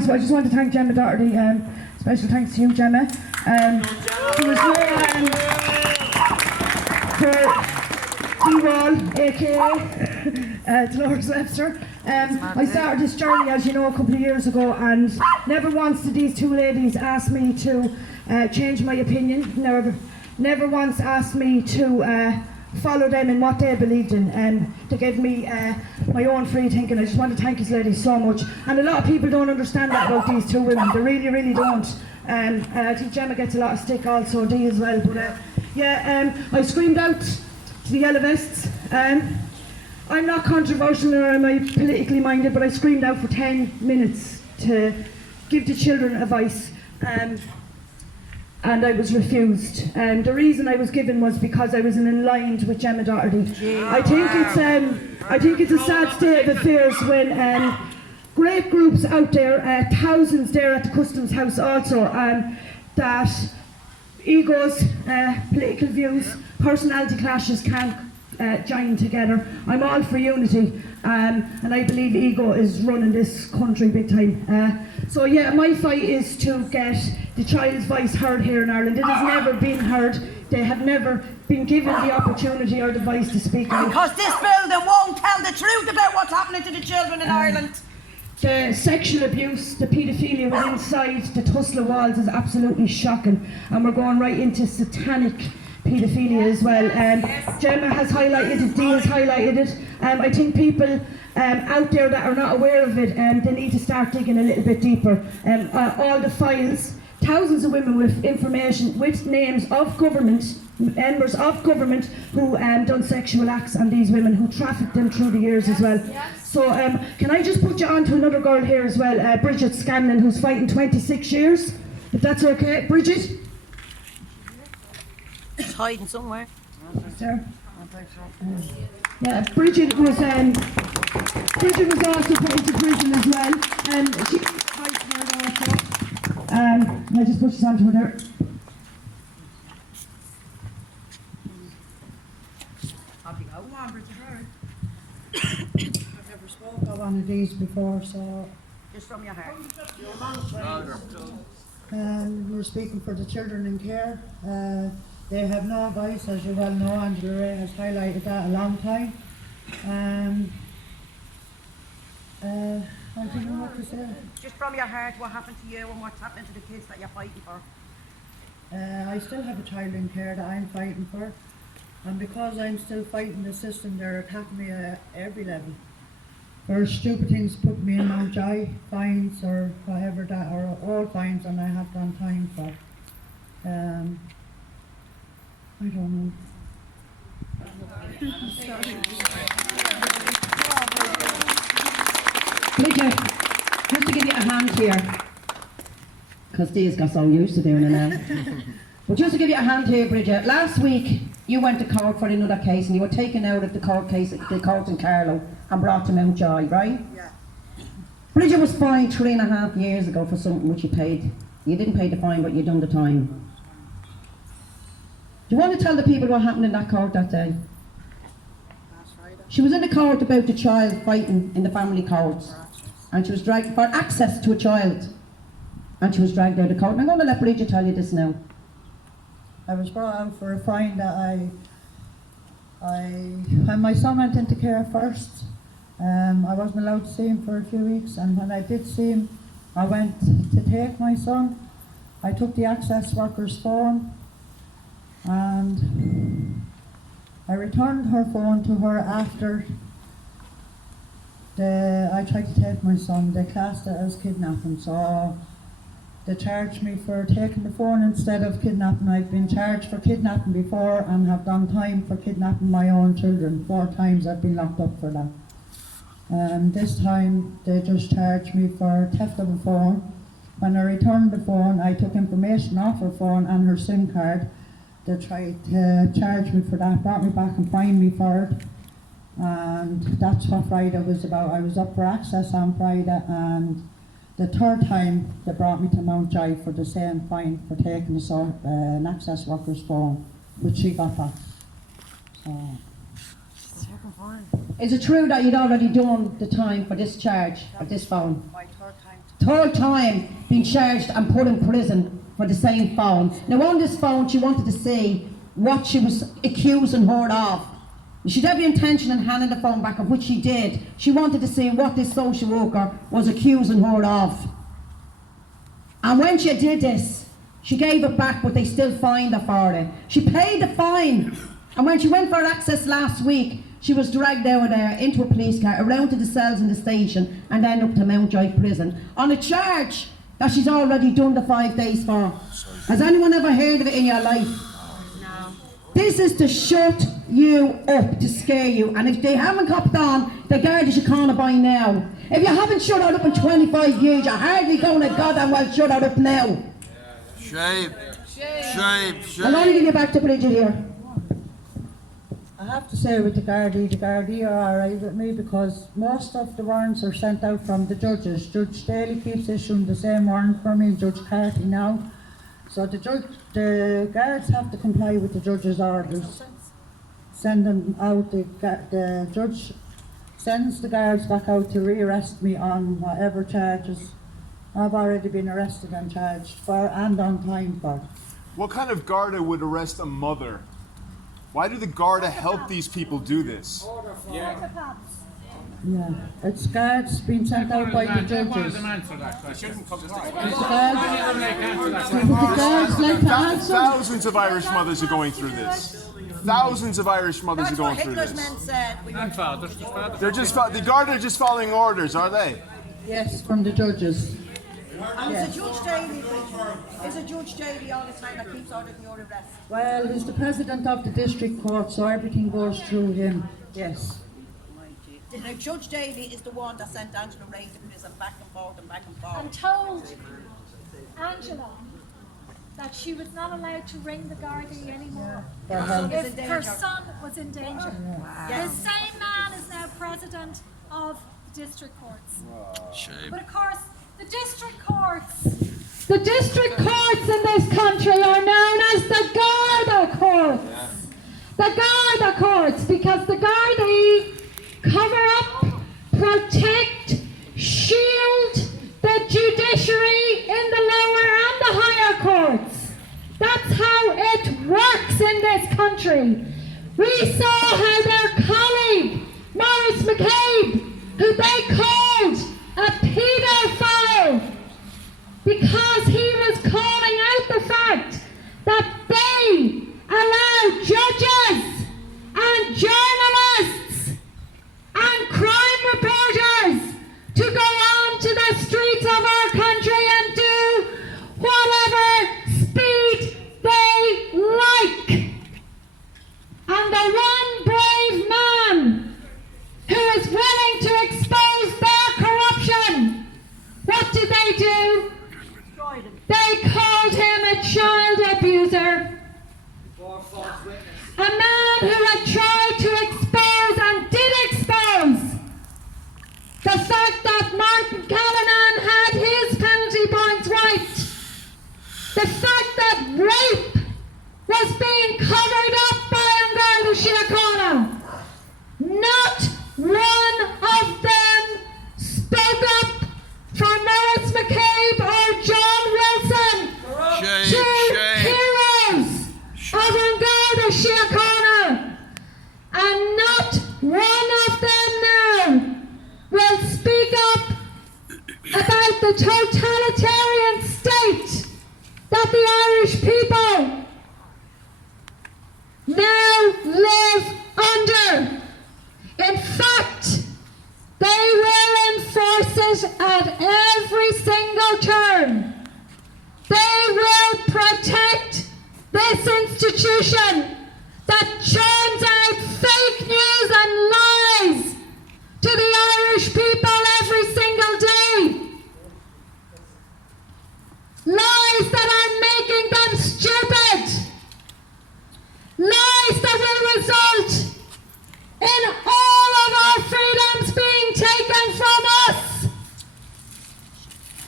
So I just want to thank Gemma Doherty. Special thanks to you, Gemma. There was no for D-Wall, aka Dolores Webster. I started this journey, as you know, a couple of years ago, and never once did these two ladies ask me to change my opinion. Never once asked me to follow them in what they believed in. They gave me my own free thinking. I just want to thank these ladies so much. And a lot of people don't understand that about these two women. They really, really don't. I think Gemma gets a lot of stick also, Dee as well. But I screamed out to the yellow vests. I'm not controversial or am I politically minded, but I screamed out for 10 minutes to give the children a voice. And I was refused. The reason I was given was because I was aligned with Gemma Doherty. I think it's a sad state of affairs when great groups out there, thousands there at the Customs House also, that egos, political views, personality clashes can't join together. I'm all for unity, and I believe ego is running this country big time. So yeah, my fight is to get the child's voice heard here in Ireland. It has never been heard. They have never been given the opportunity or the voice to speak out. Because this building won't tell the truth about what's happening to the children in Ireland. The sexual abuse, the paedophilia within inside the Tussla walls is absolutely shocking, and we're going right into satanic paedophilia as well. Gemma has highlighted it, Dee has highlighted it. I think people out there that are not aware of it, they need to start digging a little bit deeper. All the files, thousands of women with information, with names of government, members of government who done sexual acts on these women, who trafficked them through the years as well. So can I just put you on to another girl here as well, Bridget Scanlon, who's fighting 26 years, if that's okay. Bridget? It's hiding somewhere. There. Yeah, Bridget was also put into prison as well. She was fighting her also. I just put this onto her there. Come on, Bridget. I've never spoken of one of these before, so Just from your heart. we're speaking for the children in care. They have no voice, as you well know. Angela Ray has highlighted that a long time. I don't know what to say. Just from your heart, what happened to you and what's happening to the kids that you're fighting for? I still have a child in care that I'm fighting for, and because I'm still fighting the system, they're attacking me at every level. For stupid things, put me in Mountjoy, fines or whatever that, or all fines, and I have done time for. I don't know. Bridget, just to give you a hand here, because Dee's got so used to doing it now. But just to give you a hand here, Bridget, last week you went to court for another case and you were taken out of the court case at the court in Carlow and brought to Mountjoy, right? Yeah. Bridget was fined 3.5 years ago for something which you paid. You didn't pay the fine, but you done the time. Do you want to tell the people what happened in that court that day? Last Friday. She was in the court about the child fighting in the family courts, and she was dragged for access to a child, and she was dragged out of court. And I'm going to let Bridget tell you this now. I was brought out for a fine that when my son went into care first, I wasn't allowed to see him for a few weeks, and when I did see him, I went to take my son. I took the access worker's phone, and I returned her phone to her after I tried to take my son. They classed it as kidnapping, so they charged me for taking the phone instead of kidnapping. I've been charged for kidnapping before and have done time for kidnapping my own children. 4 times I've been locked up for that. This time they just charged me for theft of a phone. When I returned the phone, I took information off her phone and her SIM card. They tried to charge me for that, brought me back and fined me for it. And that's what Friday was about. I was up for access on Friday, and the 3rd time they brought me to Mountjoy for the same fine for taking an access worker's phone, which she got back. So. Is it true that you'd already done the time for this charge of this phone? My 3rd time Third time being charged and put in prison for the same phone. Now on this phone she wanted to see what she was accusing her of. She'd every intention in handing the phone back, of which she did. She wanted to see what this social worker was accusing her of. And when she did this, she gave it back, but they still fined her for it. She paid the fine. And when she went for access last week, she was dragged out of there into a police car, around to the cells in the station, and then up to Mountjoy prison on a charge that she's already done the 5 days for. Has anyone ever heard of it in your life? No. This is to shut you up, to scare you. And if they haven't copped on, the Garda should call it by now. If you haven't shut her up in 25 years, you're hardly going to goddamn well shut her up now. Shame. I'm going to give you back to Bridget here. I have to say with the Gardaí are alright with me, because most of the warrants are sent out from the judges. Judge Daly keeps issuing the same warrant for me, and Judge Carty now. So the guards have to comply with the judge's orders. Send them out, the judge sends the guards back out to rearrest me on whatever charges I've already been arrested and charged for and on time for. What kind of Garda would arrest a mother? Why do the Garda help these people do this? Yeah, it's guards being sent out by the judges. The guards like to answer. Thousands of Irish mothers are going through this. Thousands of Irish mothers are That's going what through Hitler's this. men said. They're just the Garda are just following orders, are they? Yes, from the judges. And it's a Judge Daly, it's a Judge Daly all the time that keeps ordering your arrest. Well, he's the president of the district court, so everything goes through him. Yes. Now, Judge Daly is the one that sent Angela Ray to prison back and forth and back and forth. And told Angela that she was not allowed to ring the Gardaí anymore if her son was in danger. The same man is now president of the district courts. Shame. But of course, the district courts in this country are known as the Garda courts. The Garda courts, because the Gardaí cover up, protect, shield the judiciary in the lower and the higher courts. That's how it works in this country. We saw how their colleague, Maurice McCabe, who they called a paedophile, because he was calling out the fact that they allow judges and journalists and crime reporters to go on to the streets of our country and do whatever speed they like. And the one brave man who is willing to expose their corruption, what did they do? They called him a child abuser. A man who had tried to expose and did expose the fact that Martin Callanan had his penalty points right. The fact that rape was being covered up by Garda Síochána. Not one of them spoke up for Maurice McCabe or John Wilson, two heroes of Garda Síochána. And not one of them now will speak up about the totalitarian state that the Irish people now live under. In fact, they will enforce it at every single turn. They will protect this institution that churns out fake news and lies to the Irish people every single day. Lies that are making them stupid. Lies that will result in all of our freedoms being taken from us.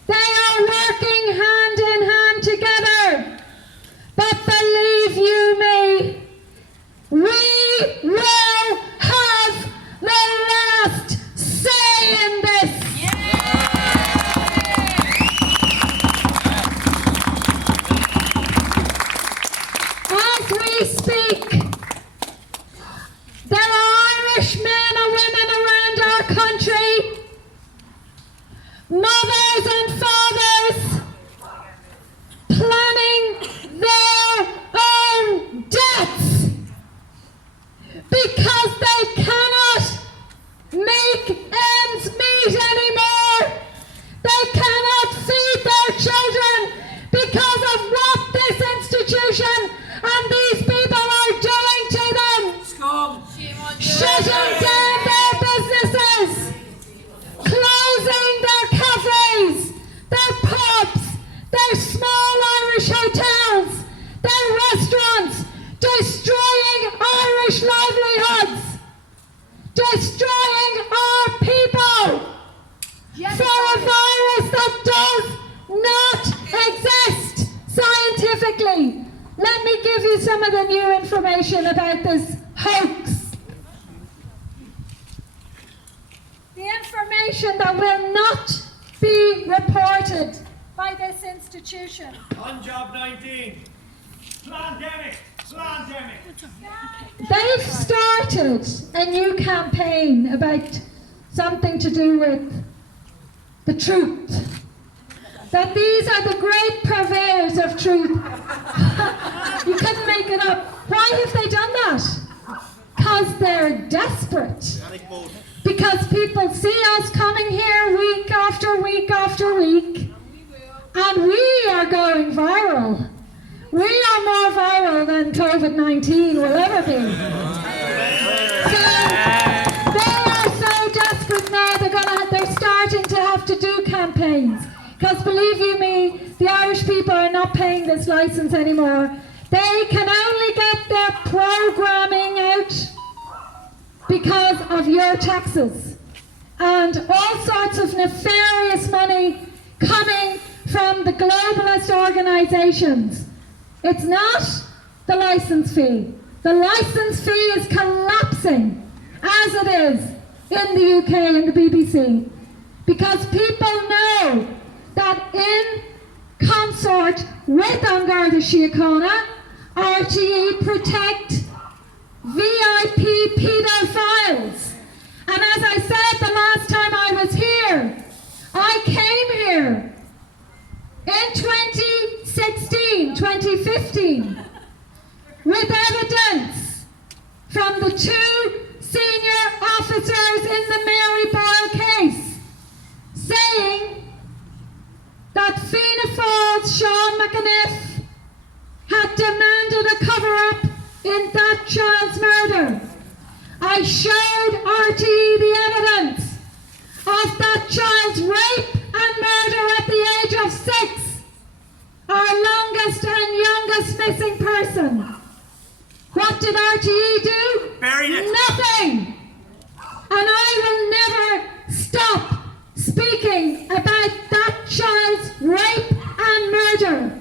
They are working hand in hand together. But believe you me, we their small Irish hotels, their restaurants, destroying Irish livelihoods, destroying our people for a virus that does not exist scientifically. Let me give you some of the new information about this hoax. The information that will not be reported by this institution. On job 19. Plandemic. They've started a new campaign about something to do with the truth. That these are the great purveyors of truth. You couldn't make it up. Why have they done that? Because they're desperate. Because people see us coming here week after week after week, and we are going viral. We are more viral than COVID-19 will ever be. So they are so desperate now, they're starting to have to do campaigns. Because believe you me, the Irish people are not paying this license anymore. They can only get their programming out because of your taxes and all sorts of nefarious money coming from the globalist organisations. It's not the licence fee. The licence fee is collapsing, as it is in the UK and the BBC, because people know that in consort with An Garda Síochána, RTE protect VIP pedophiles. And as I said the last time I was here, I came here in 2015 with evidence from the two senior officers in the Mary Boyle case saying that Fianna Fáil's Sean McAniff had demanded a cover-up in that child's murder. I showed RTE the evidence of that child's rape and murder at the age of 6, our longest and youngest missing person. What did RTE do? Buried it. Nothing. And I will never stop speaking about that child's rape and murder.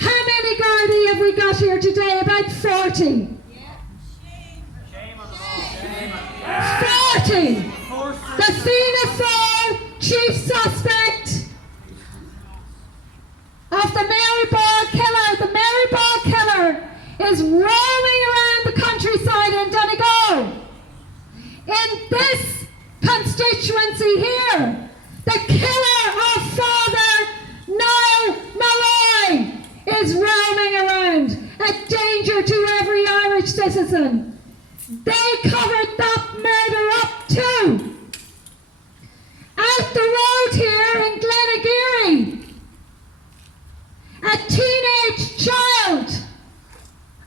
How many Gardaí have we got here today? About 40. 40! The Fianna Fáil chief suspect of the Mary Boyle killer. The Mary Boyle killer is roaming around the countryside in Donegal. In this constituency here, the killer of Father Niall Malloy is roaming around, a danger to every Irish citizen. They covered that murder up too. Out the road here in Glenageary, a teenage child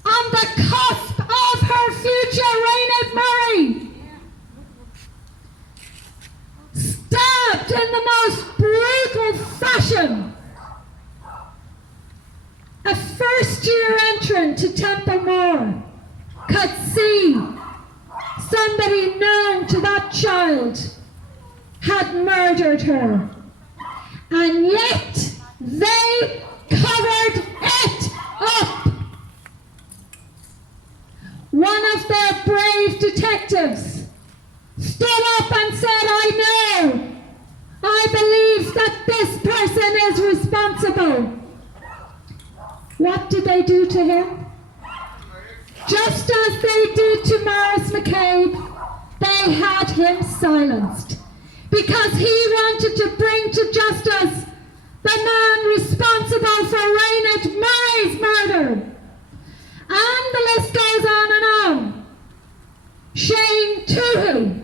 on the cusp of her future, Rainud Murray, stabbed in the most brutal fashion. A first-year entrant to Templemore could see somebody known to that child had murdered her, and yet they covered it up. One of their brave detectives stood up and said, I believe that this person is responsible. What did they do to him? Just as they did to Maurice McCabe, they had him silenced because he wanted to bring to justice the man responsible for Rainud Murray's murder. And the list goes on and on. Shane Tuohy,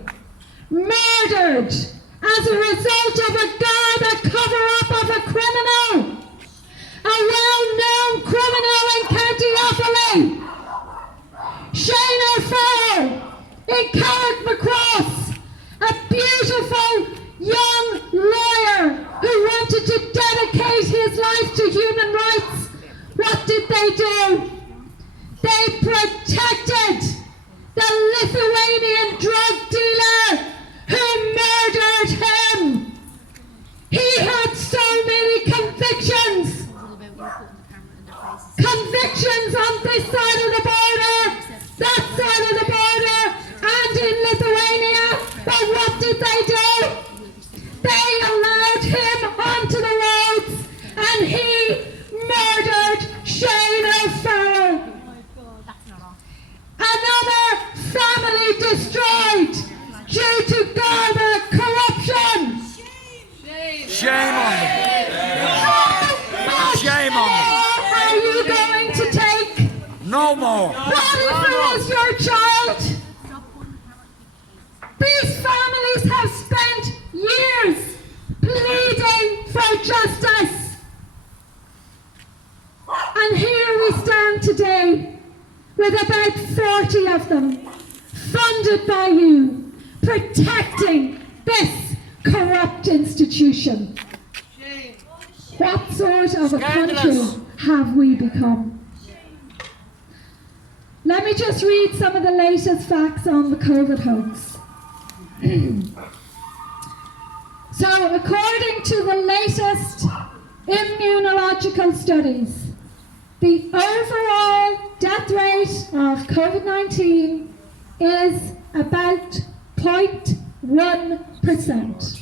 murdered as a result of a Garda cover-up of a criminal, a well-known criminal in County Offaly. Shane O'Farrell in Carrickmacross, a beautiful young lawyer who his life to human rights, what did they do? They protected the Lithuanian drug dealer who murdered him. He had so many convictions. Convictions on this side of the border, that side of the border, and in Lithuania. But what did they do? They allowed him onto the roads, and he murdered Shane O'Farrell. Another family destroyed due to Garda corruption. Shame on them. Shame on them. Are you going to take? No more. What if it was your child? These families have spent years pleading for justice. And here we stand today with about 40 of them, funded by you, protecting this corrupt institution. What sort of a country have we become? Let me just read some of the latest facts on the COVID hoax. So, according to the latest immunological studies, the overall death rate of COVID-19 is about 0.1%.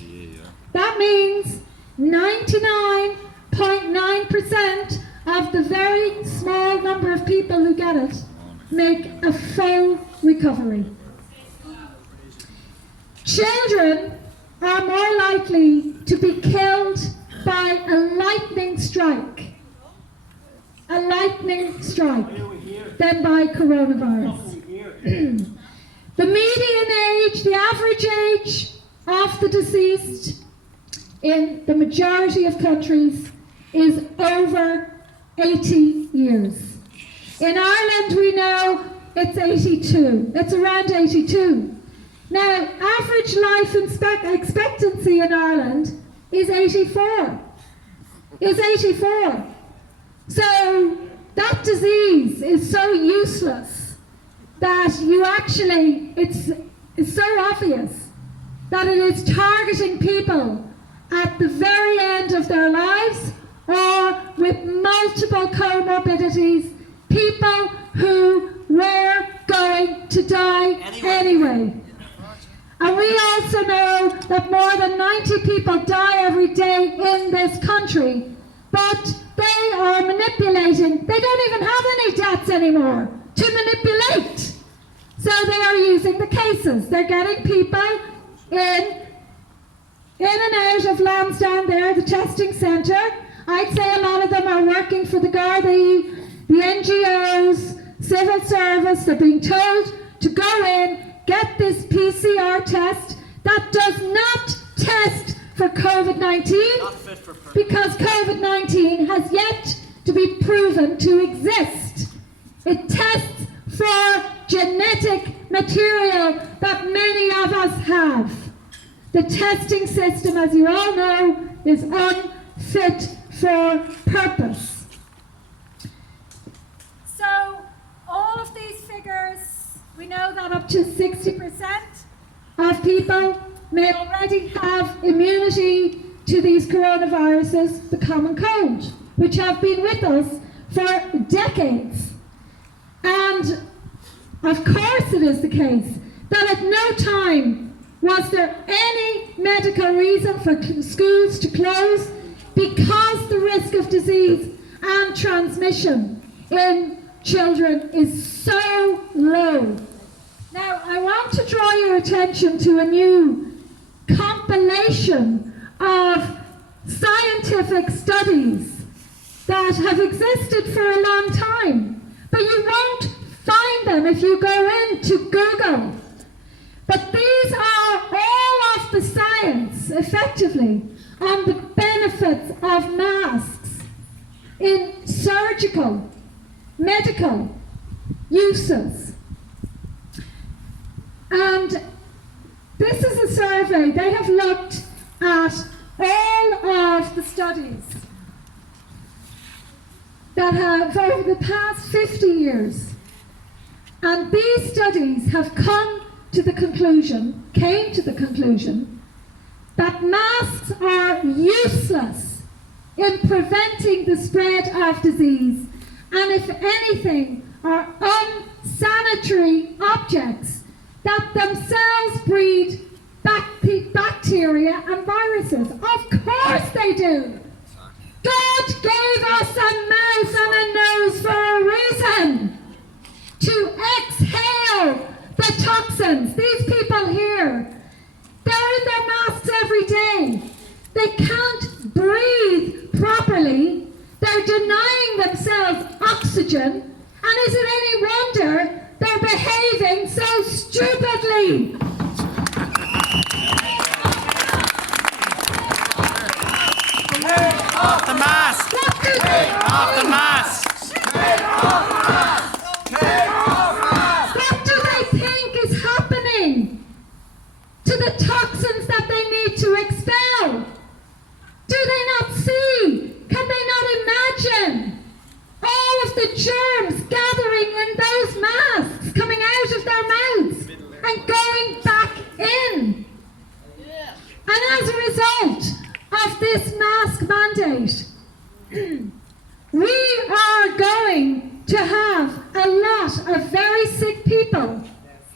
That means 99.9% of the very small number of people who get it make a full recovery. Children are more likely to be killed by a lightning strike than by coronavirus. The median age, the average age of the deceased in the majority of countries is over 80 years. In Ireland, we know it's 82. It's around 82. Now, average life expectancy in Ireland is 84. So that disease is so useless that you actually, it's so obvious that it is targeting people at the very end of their lives or with multiple comorbidities, people who were going to die anyway. And we also know that more than 90 people die every day in this country, but they are manipulating. They don't even have any deaths anymore to manipulate. So they are using the cases. They're getting people in and out of Lansdowne there, the testing centre. I'd say a lot of them are working for the Gardaí, the NGOs, civil service. They're being told to go in, get this PCR test that does not test for COVID-19 because COVID-19 has yet to be proven to exist. It tests for genetic material that many of us have. The testing system, as you all know, is unfit for purpose. So, all of these figures, we know that up to 60% of people may already have immunity to these coronaviruses, the common cold, which have been with us for decades. And of course it is the case that at no time was there any medical reason for schools to close because the risk of disease and transmission in children is so low. Now, I want to draw your attention to a new compilation of scientific studies that have existed for a long time, but you won't find them if you go into Google. But these are all of the science, effectively, on the benefits of masks in surgical, medical uses. And this is a survey. They have looked at all of the studies that have over the past 50 years. And these studies have came to the conclusion that masks are useless in preventing the spread of disease, and if anything, are unsanitary objects that themselves breed bacteria and viruses. Of course they do. God gave us a mouth and a nose for a reason, to exhale the toxins. These people here, they're in their masks every day. They can't breathe properly. They're denying themselves oxygen. And is it any wonder they're behaving so stupidly? Off the mask! What do they Off the do? mask! What do they think is happening to the toxins that they need to expel? Do they not see? Can they not imagine all of the germs gathering in those masks, coming out of their mouths and going back in? And as a result of this mask mandate, we are going to have a lot of very sick people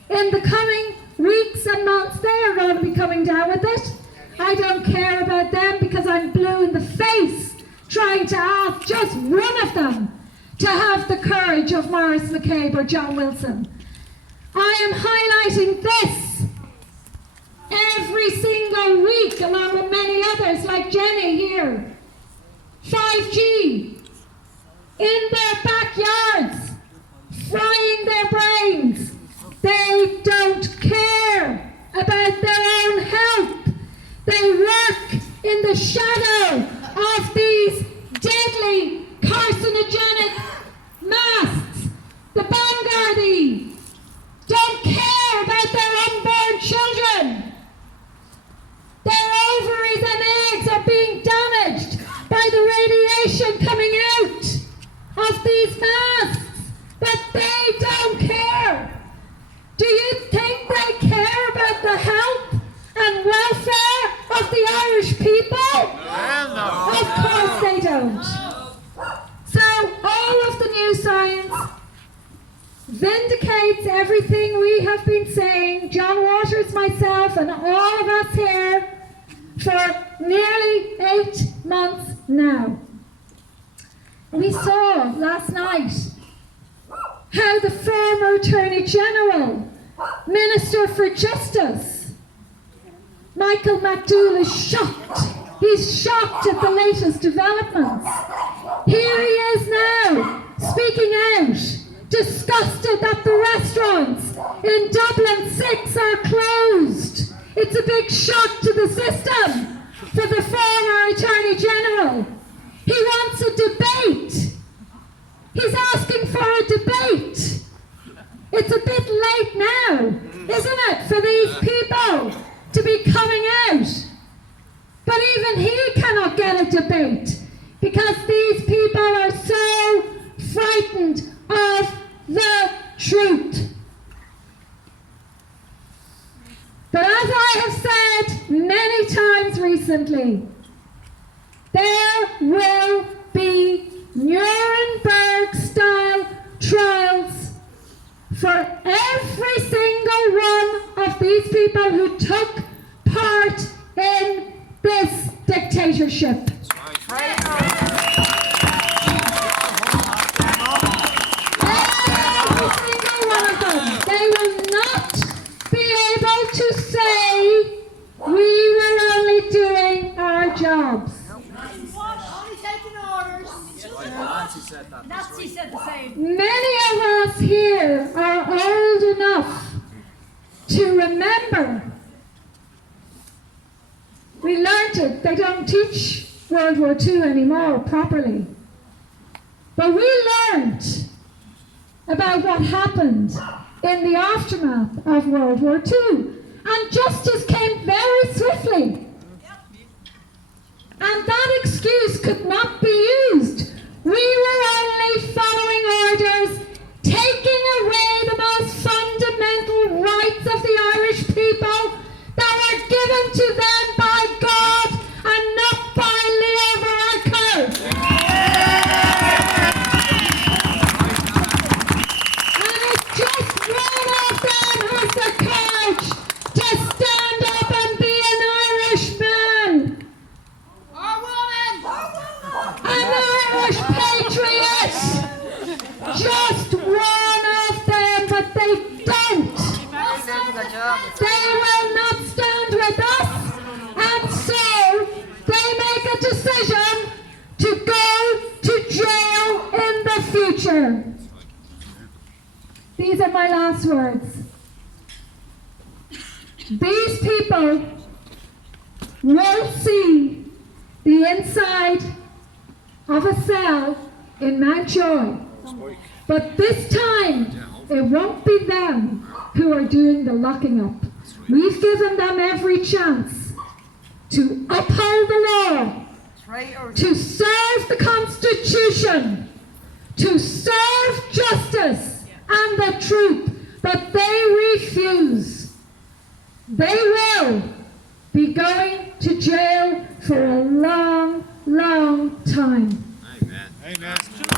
in the coming weeks and months. They are going to be coming down with it. I don't care about them because I'm blue in the face trying to ask just one of them to have the courage of Maurice McCabe or John Wilson. I am highlighting this every single week along with many others like Jenny here. 5G in their backyards, frying their brains. They don't care about their own health. They work in the shadow of these deadly carcinogenic masks. The Vanguardi don't care about their unborn children. Their ovaries and eggs are being damaged by the radiation coming out of these masks, but they don't care. Do you think they care about the health and welfare of the Irish people? Of course they don't. So all of the new science vindicates everything we have been saying, John Waters, myself, and all of us here, for nearly 8 months now. We saw last night how the former Attorney General, Minister for Justice, Michael McDougall, is shocked. He's shocked at the latest developments. Here he is now, speaking out, disgusted that the restaurants in Dublin 6 are closed. It's a big shock to the system for the former Attorney General. He wants a debate. He's asking for a debate. It's a bit late now, isn't it, for these people to be coming out? But even he cannot get a debate because these people are so frightened of the truth. But as I have said many times recently, there will be Nuremberg-style trials for every single one of these people who took part in this dictatorship. Every single one of them. They will not be able to say we were only doing our jobs. Only taking orders. Nazi said the same. Many of us here are old enough to remember. We learnt it. They don't teach World War II anymore properly. But we learnt about what happened in the aftermath of World War II. And justice came very swiftly. And that excuse could not be used. We were only these are my last words. These people will see the inside of a cell in Mountjoy. But this time, it won't be them who are doing the locking up. We've given them every chance to uphold the law, to serve the Constitution, to serve justice and the truth, but they refuse. They will be going to jail for a long, long time. Amen.